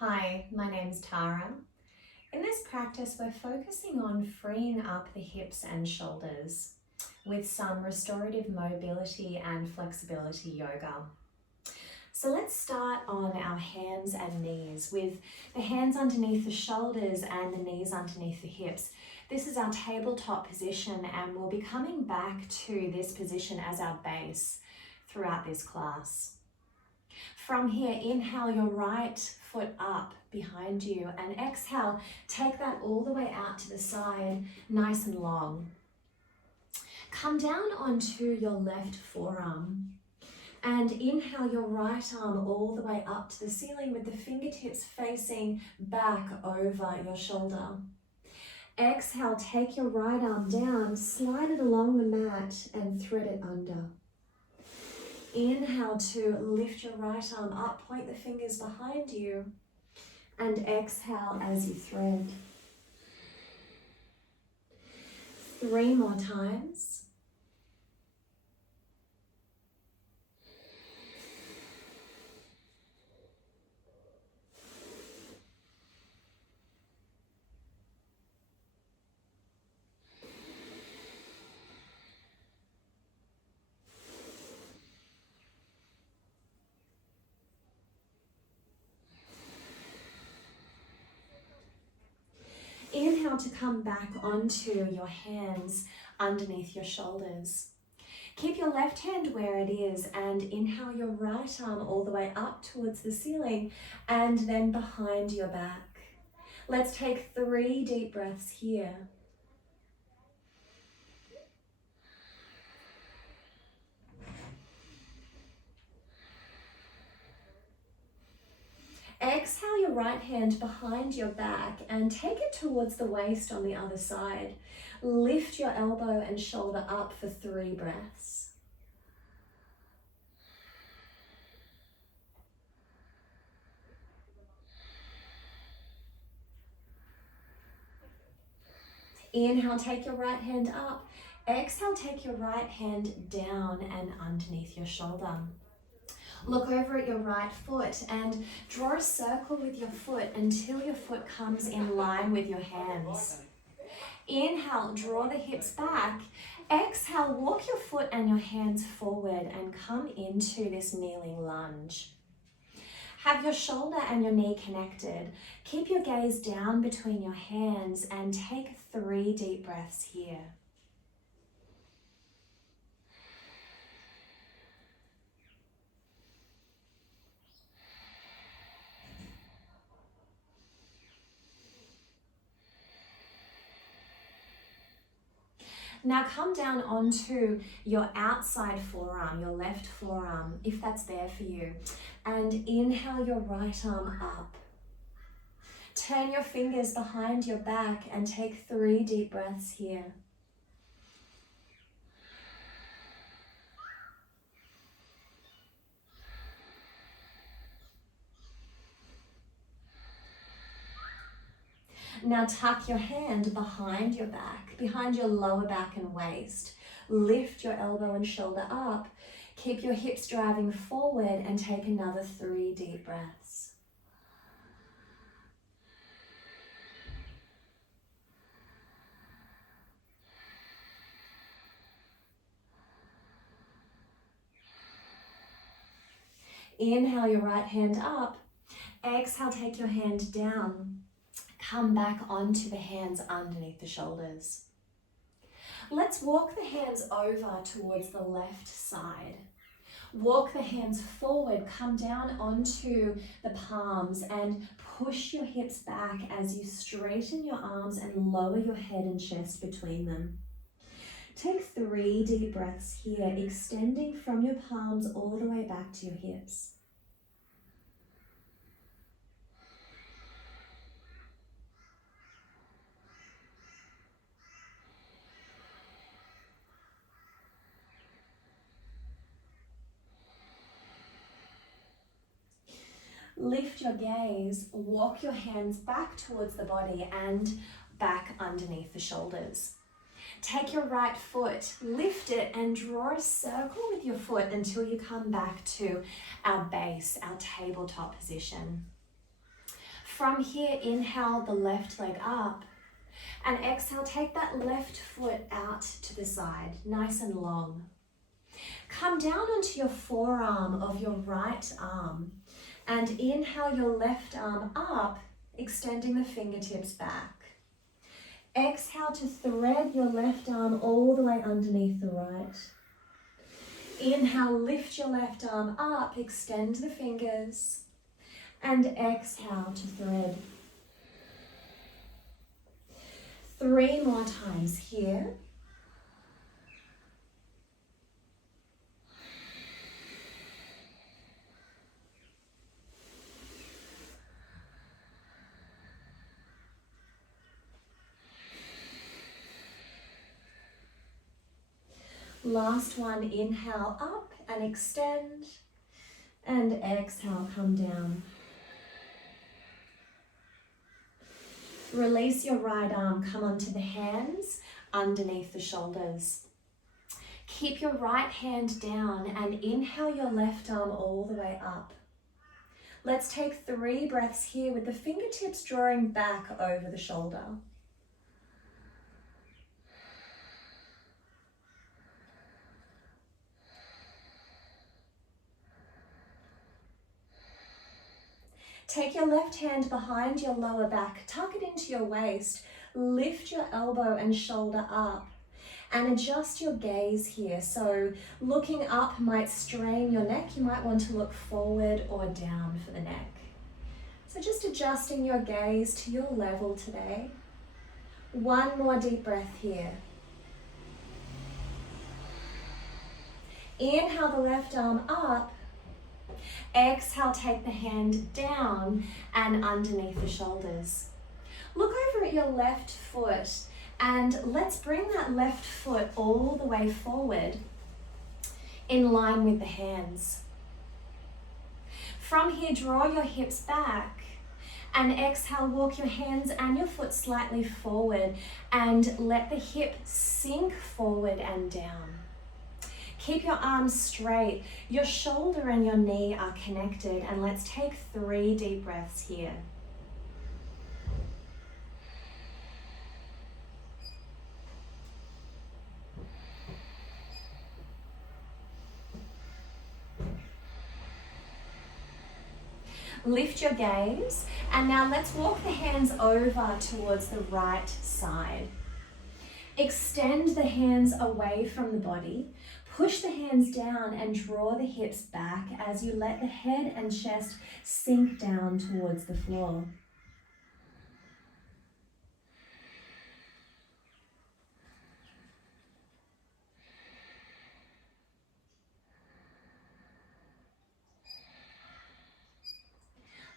Hi, my name's Tara. In this practice, we're focusing on freeing up the hips and shoulders with some restorative mobility and flexibility yoga. So let's start on our hands and knees with the hands underneath the shoulders and the knees underneath the hips. This is our tabletop position, and we'll be coming back to this position as our base throughout this class. From here, inhale your right foot up behind you and exhale, take that all the way out to the side, nice and long. Come down onto your left forearm and inhale your right arm all the way up to the ceiling with the fingertips facing back over your shoulder. Exhale, take your right arm down, slide it along the mat and thread it under. Inhale to lift your right arm up, point the fingers behind you, and exhale as you thread. 3 more times. Inhale to come back onto your hands underneath your shoulders. Keep your left hand where it is and inhale your right arm all the way up towards the ceiling and then behind your back. Let's take 3 deep breaths here. Exhale your right hand behind your back and take it towards the waist on the other side. Lift your elbow and shoulder up for 3 breaths. Inhale, take your right hand up. Exhale, take your right hand down and underneath your shoulder. Look over at your right foot and draw a circle with your foot until your foot comes in line with your hands. Inhale, draw the hips back. Exhale, walk your foot and your hands forward and come into this kneeling lunge. Have your shoulder and your knee connected. Keep your gaze down between your hands and take 3 deep breaths here. Now come down onto your outside forearm, your left forearm, if that's there for you. And inhale your right arm up. Turn your fingers behind your back and take 3 deep breaths here. Now tuck your hand behind your back, behind your lower back and waist. Lift your elbow and shoulder up. Keep your hips driving forward and take another 3 deep breaths. Inhale your right hand up. Exhale, take your hand down. Come back onto the hands underneath the shoulders. Let's walk the hands over towards the left side. Walk the hands forward, come down onto the palms and push your hips back as you straighten your arms and lower your head and chest between them. Take 3 deep breaths here, extending from your palms all the way back to your hips. Lift your gaze, walk your hands back towards the body and back underneath the shoulders. Take your right foot, lift it and draw a circle with your foot until you come back to our base, our tabletop position. From here, inhale the left leg up, and exhale, take that left foot out to the side, nice and long. Come down onto your forearm of your right arm, and inhale your left arm up, extending the fingertips back. Exhale to thread your left arm all the way underneath the right. Inhale, lift your left arm up, extend the fingers, and exhale to thread. 3 more times here. Last one, inhale up and extend, and exhale, come down. Release your right arm, come onto the hands underneath the shoulders. Keep your right hand down and inhale your left arm all the way up. Let's take 3 breaths here with the fingertips drawing back over the shoulder. Take your left hand behind your lower back, tuck it into your waist, lift your elbow and shoulder up, and adjust your gaze here. So looking up might strain your neck. You might want to look forward or down for the neck. So just adjusting your gaze to your level today. 1 more deep breath here. Inhale the left arm up. Exhale, take the hand down and underneath the shoulders. Look over at your left foot and let's bring that left foot all the way forward in line with the hands. From here, draw your hips back and exhale, walk your hands and your foot slightly forward and let the hip sink forward and down. Keep your arms straight. Your shoulder and your knee are connected, and let's take 3 deep breaths here. Lift your gaze, and now let's walk the hands over towards the right side. Extend the hands away from the body. Push the hands down and draw the hips back as you let the head and chest sink down towards the floor.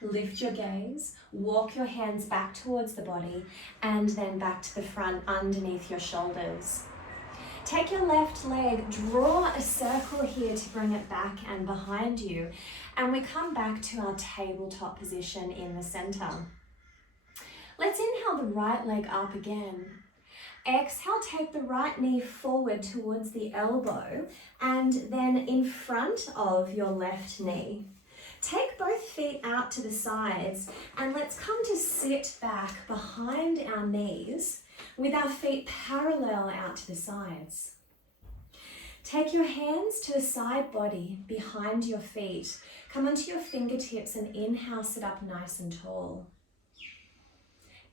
Lift your gaze, walk your hands back towards the body and then back to the front underneath your shoulders. Take your left leg, draw a circle here to bring it back and behind you, and we come back to our tabletop position in the center. Let's inhale the right leg up again. Exhale, take the right knee forward towards the elbow and then in front of your left knee. Take both feet out to the sides and let's come to sit back behind our knees with our feet parallel out to the sides. Take your hands to the side body behind your feet. Come onto your fingertips and inhale, sit up nice and tall.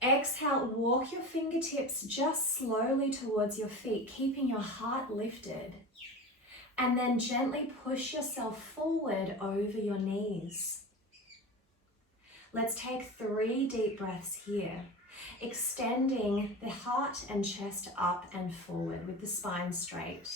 Exhale, walk your fingertips just slowly towards your feet, keeping your heart lifted. And then gently push yourself forward over your knees. Let's take 3 deep breaths here, extending the heart and chest up and forward with the spine straight.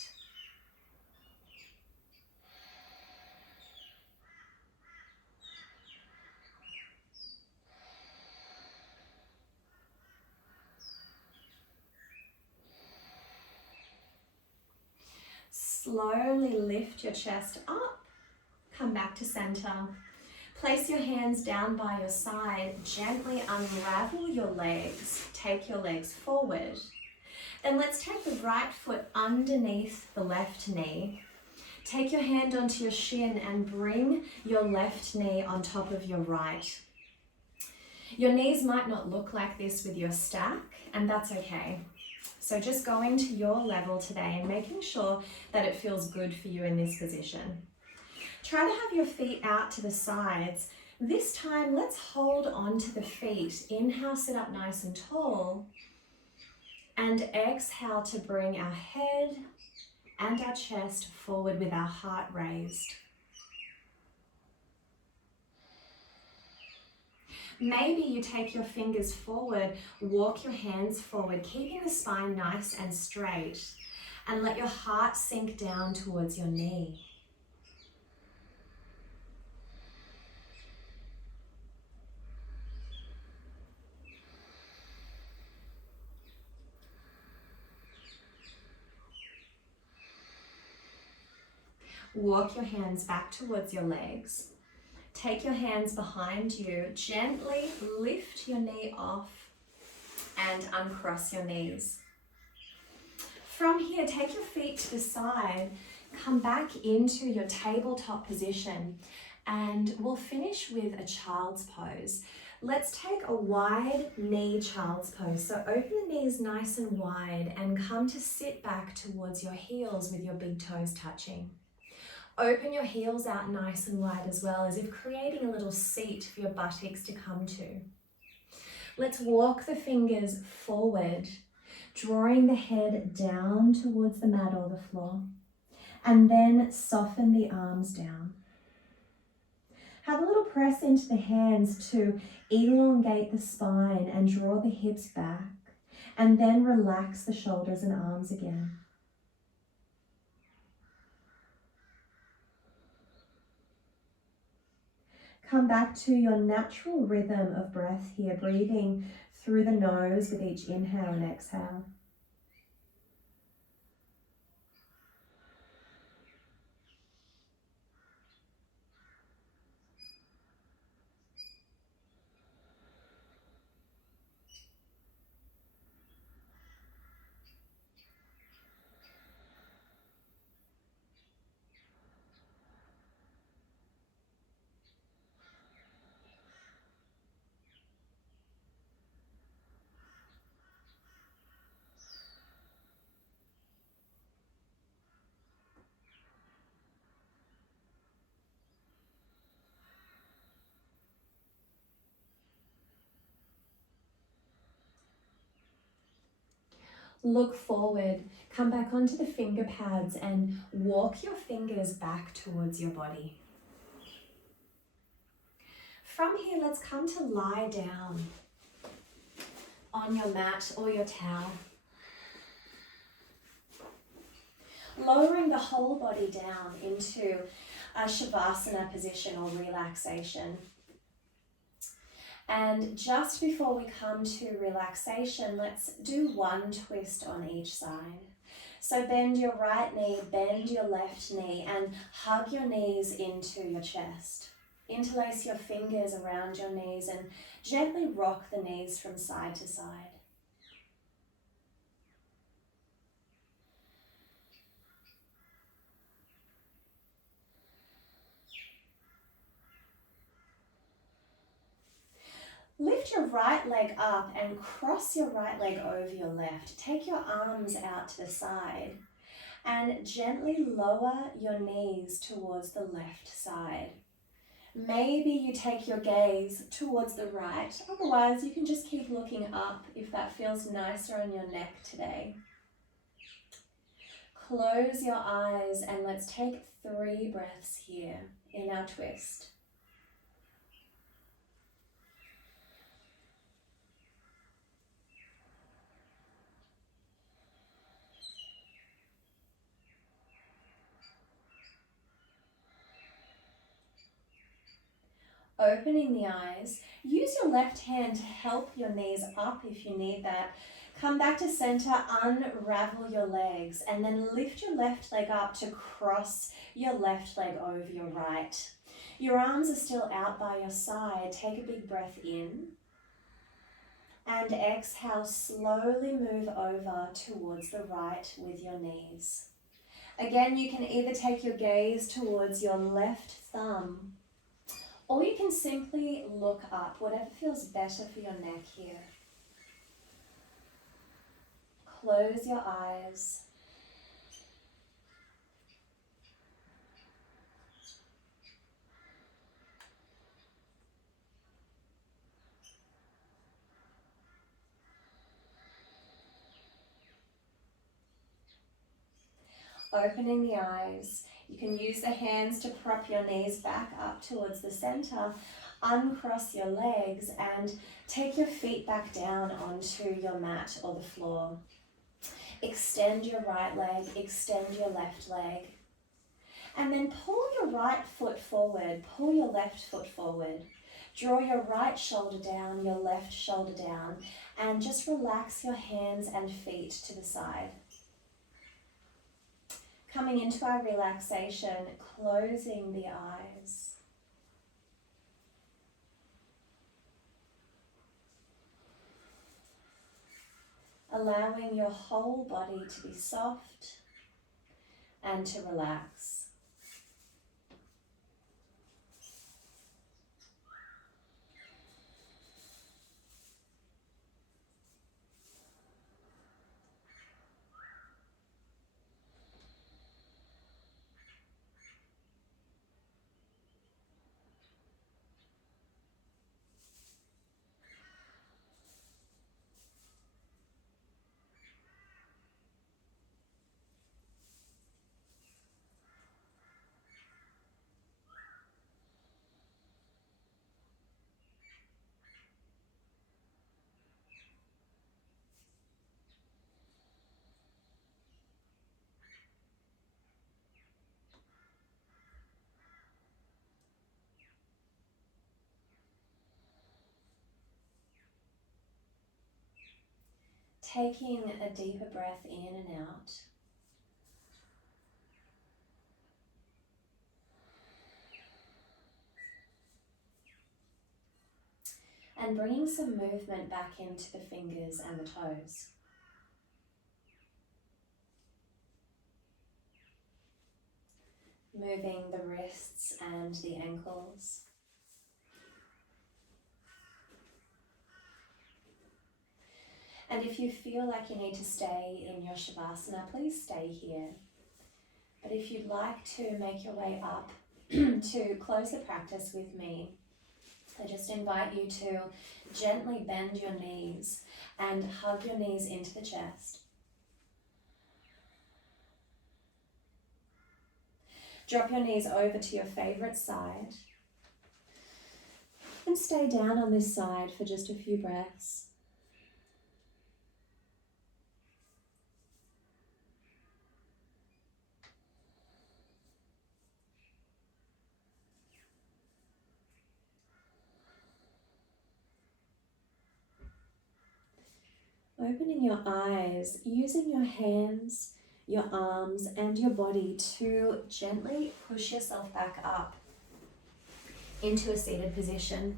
Slowly lift your chest up, come back to center. Place your hands down by your side, gently unravel your legs, take your legs forward. Then let's take the right foot underneath the left knee. Take your hand onto your shin and bring your left knee on top of your right. Your knees might not look like this with your stack, and that's okay. So just going to your level today and making sure that it feels good for you in this position. Try to have your feet out to the sides. This time, let's hold on to the feet. Inhale, sit up nice and tall. And exhale to bring our head and our chest forward with our heart raised. Maybe you take your fingers forward, walk your hands forward, keeping the spine nice and straight, and let your heart sink down towards your knee. Walk your hands back towards your legs. Take your hands behind you. Gently lift your knee off and uncross your knees. From here, take your feet to the side. Come back into your tabletop position and we'll finish with a child's pose. Let's take a wide knee child's pose. So open the knees nice and wide and come to sit back towards your heels with your big toes touching. Open your heels out nice and wide as well, as if creating a little seat for your buttocks to come to. Let's walk the fingers forward, drawing the head down towards the mat or the floor, and then soften the arms down. Have a little press into the hands to elongate the spine and draw the hips back, and then relax the shoulders and arms again. Come back to your natural rhythm of breath here, breathing through the nose with each inhale and exhale. Look forward, come back onto the finger pads and walk your fingers back towards your body. From here, let's come to lie down on your mat or your towel. Lowering the whole body down into a Savasana position or relaxation. And just before we come to relaxation, let's do one twist on each side. So bend your right knee, bend your left knee, and hug your knees into your chest. Interlace your fingers around your knees and gently rock the knees from side to side. Lift your right leg up and cross your right leg over your left. Take your arms out to the side and gently lower your knees towards the left side. Maybe you take your gaze towards the right. Otherwise, you can just keep looking up if that feels nicer on your neck today. Close your eyes and let's take 3 breaths here in our twist. Opening the eyes, use your left hand to help your knees up if you need that. Come back to center, unravel your legs, and then lift your left leg up to cross your left leg over your right. Your arms are still out by your side. Take a big breath in. And exhale, slowly move over towards the right with your knees. Again, you can either take your gaze towards your left thumb Or you can simply look up, whatever feels better for your neck here. Close your eyes. Opening the eyes. You can use the hands to prop your knees back up towards the center. Uncross your legs and take your feet back down onto your mat or the floor. Extend your right leg, extend your left leg. And then pull your right foot forward, pull your left foot forward. Draw your right shoulder down, your left shoulder down, and just relax your hands and feet to the side. Coming into our relaxation, closing the eyes. Allowing your whole body to be soft and to relax. Taking a deeper breath in and out. And bringing some movement back into the fingers and the toes. Moving the wrists and the ankles. And if you feel like you need to stay in your Savasana, please stay here. But if you'd like to make your way up to close the practice with me, I just invite you to gently bend your knees and hug your knees into the chest. Drop your knees over to your favorite side and stay down on this side for just a few breaths. Opening your eyes, using your hands, your arms and your body to gently push yourself back up into a seated position.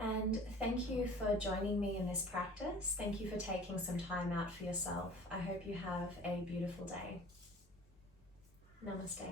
And thank you for joining me in this practice. Thank you for taking some time out for yourself. I hope you have a beautiful day. Namaste.